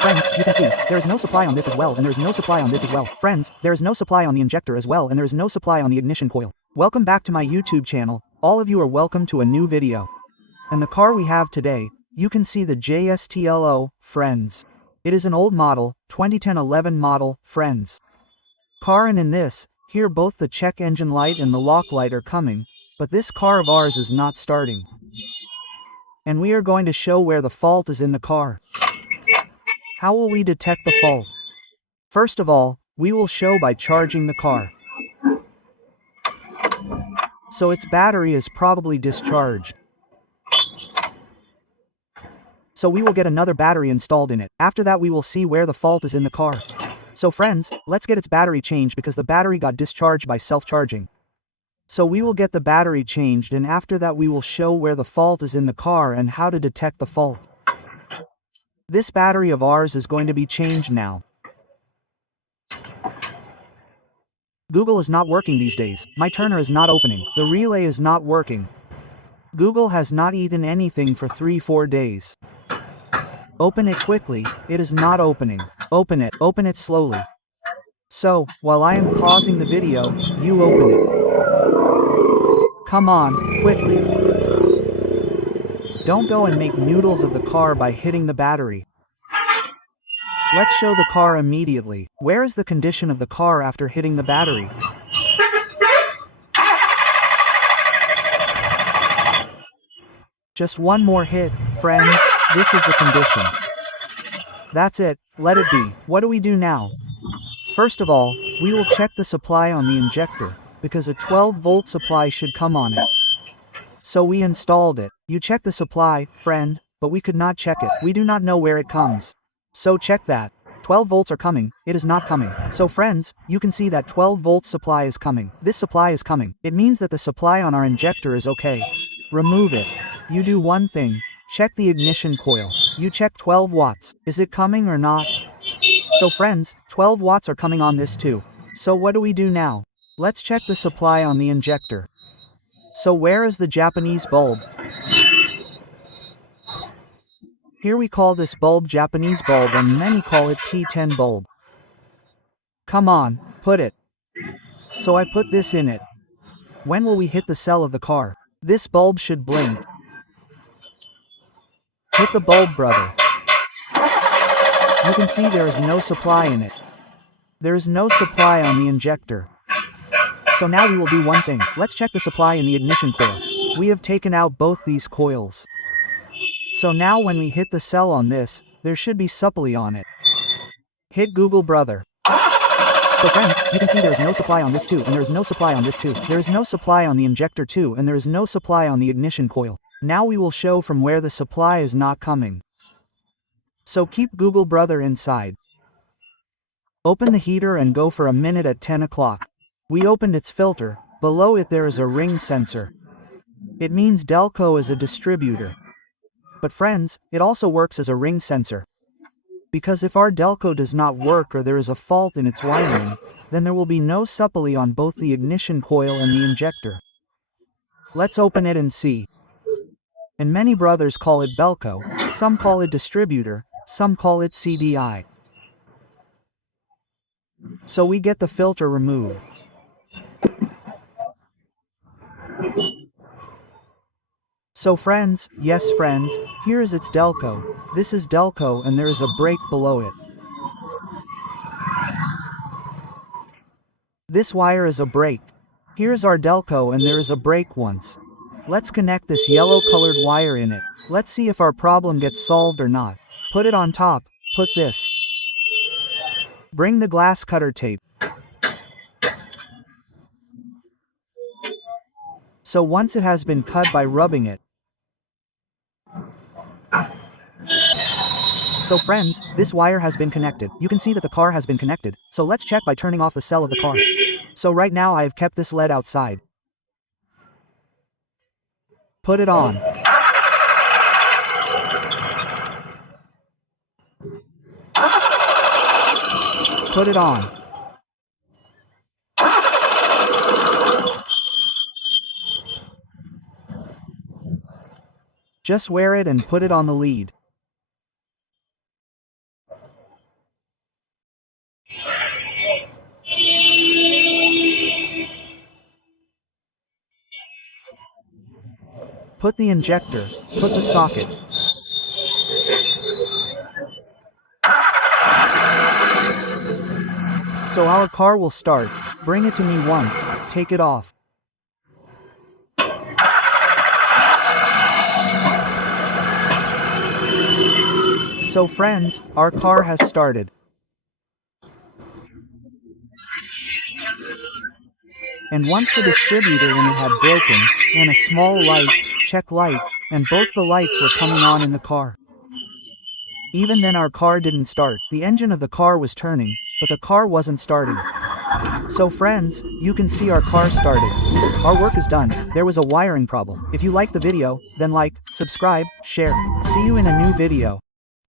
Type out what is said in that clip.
Friends, you can see, there is no supply on this as well, and there is no supply on this as well. Friends, there is no supply on the injector as well, and there is no supply on the ignition coil. Welcome back to my YouTube channel. All of you are welcome to a new video. And the car we have today, you can see the JSTLO, friends. It is an old model, 2010-11 model, friends. Car, and in this, here both the check engine light and the lock light are coming, but this car of ours is not starting. And we are going to show where the fault is in the car. How will we detect the fault? First of all, we will show by charging the car. So its battery is probably discharged. So we will get another battery installed in it. After that we will see where the fault is in the car. So friends, let's get its battery changed because the battery got discharged by self-charging. So we will get the battery changed, and after that we will show where the fault is in the car and how to detect the fault. This battery of ours is going to be changed now. Google is not working these days. My turner is not opening. The relay is not working. Google has not eaten anything for 3-4 days. Open it quickly, it is not opening. Open it slowly. So, while I am pausing the video, you open it. Come on, quickly. Don't go and make noodles of the car by hitting the battery. Let's show the car immediately. Where is the condition of the car after hitting the battery? Just one more hit, friends, this is the condition. That's it, let it be. What do we do now? First of all, we will check the supply on the injector, because a 12-volt supply should come on it. So we installed it. You check the supply, friend, but we could not check it. We do not know where it comes. So check that. 12 volts are coming, it is not coming. So friends, you can see that 12 volt supply is coming. This supply is coming. It means that the supply on our injector is okay. Remove it. You do one thing. Check the ignition coil. You check 12 watts. Is it coming or not? So friends, 12 watts are coming on this too. So what do we do now? Let's check the supply on the injector. So where is the Japanese bulb? Here we call this bulb Japanese bulb, and many call it T10 bulb. Come on, put it. So I put this in it. When will we hit the cell of the car? This bulb should blink. Hit the bulb, brother. You can see there is no supply in it. There is no supply on the injector. So now we will do one thing. Let's check the supply in the ignition coil. We have taken out both these coils. So now when we hit the cell on this, there should be supply on it. Hit Google, brother. So friends, you can see there is no supply on this too, and there is no supply on this too. There is no supply on the injector too, and there is no supply on the ignition coil. Now we will show from where the supply is not coming. So keep Google, brother, inside. Open the heater and go for a minute at 10 o'clock. We opened its filter. Below it there is a ring sensor. It means Delco is a distributor. But friends, it also works as a ring sensor. Because if our Delco does not work or there is a fault in its wiring, then there will be no supply on both the ignition coil and the injector. Let's open it and see. And many brothers call it Belco, some call it distributor, some call it CDI. So we get the filter removed. So friends, yes friends, here is its Delco. This is Delco, and there is a brake below it. This wire is a brake. Here's our Delco, and there is a brake once. Let's connect this yellow colored wire in it. Let's see if our problem gets solved or not. Put it on top, put this. Bring the glass cutter tape. So once it has been cut by rubbing it. So friends, this wire has been connected. You can see that the car has been connected. So let's check by turning off the cell of the car. So right now I have kept this LED outside. Put it on. Put it on. Just wear it and put it on the lead. Put the injector, put the socket. So our car will start. Bring it to me once, take it off. So friends, our car has started. And once the distributor in it had broken, and a small light, check light, and both the lights were coming on in the car. Even then our car didn't start. The engine of the car was turning, but the car wasn't starting. So friends, you can see our car started. Our work is done. There was a wiring problem. If you liked the video, then like, subscribe, share. See you in a new video.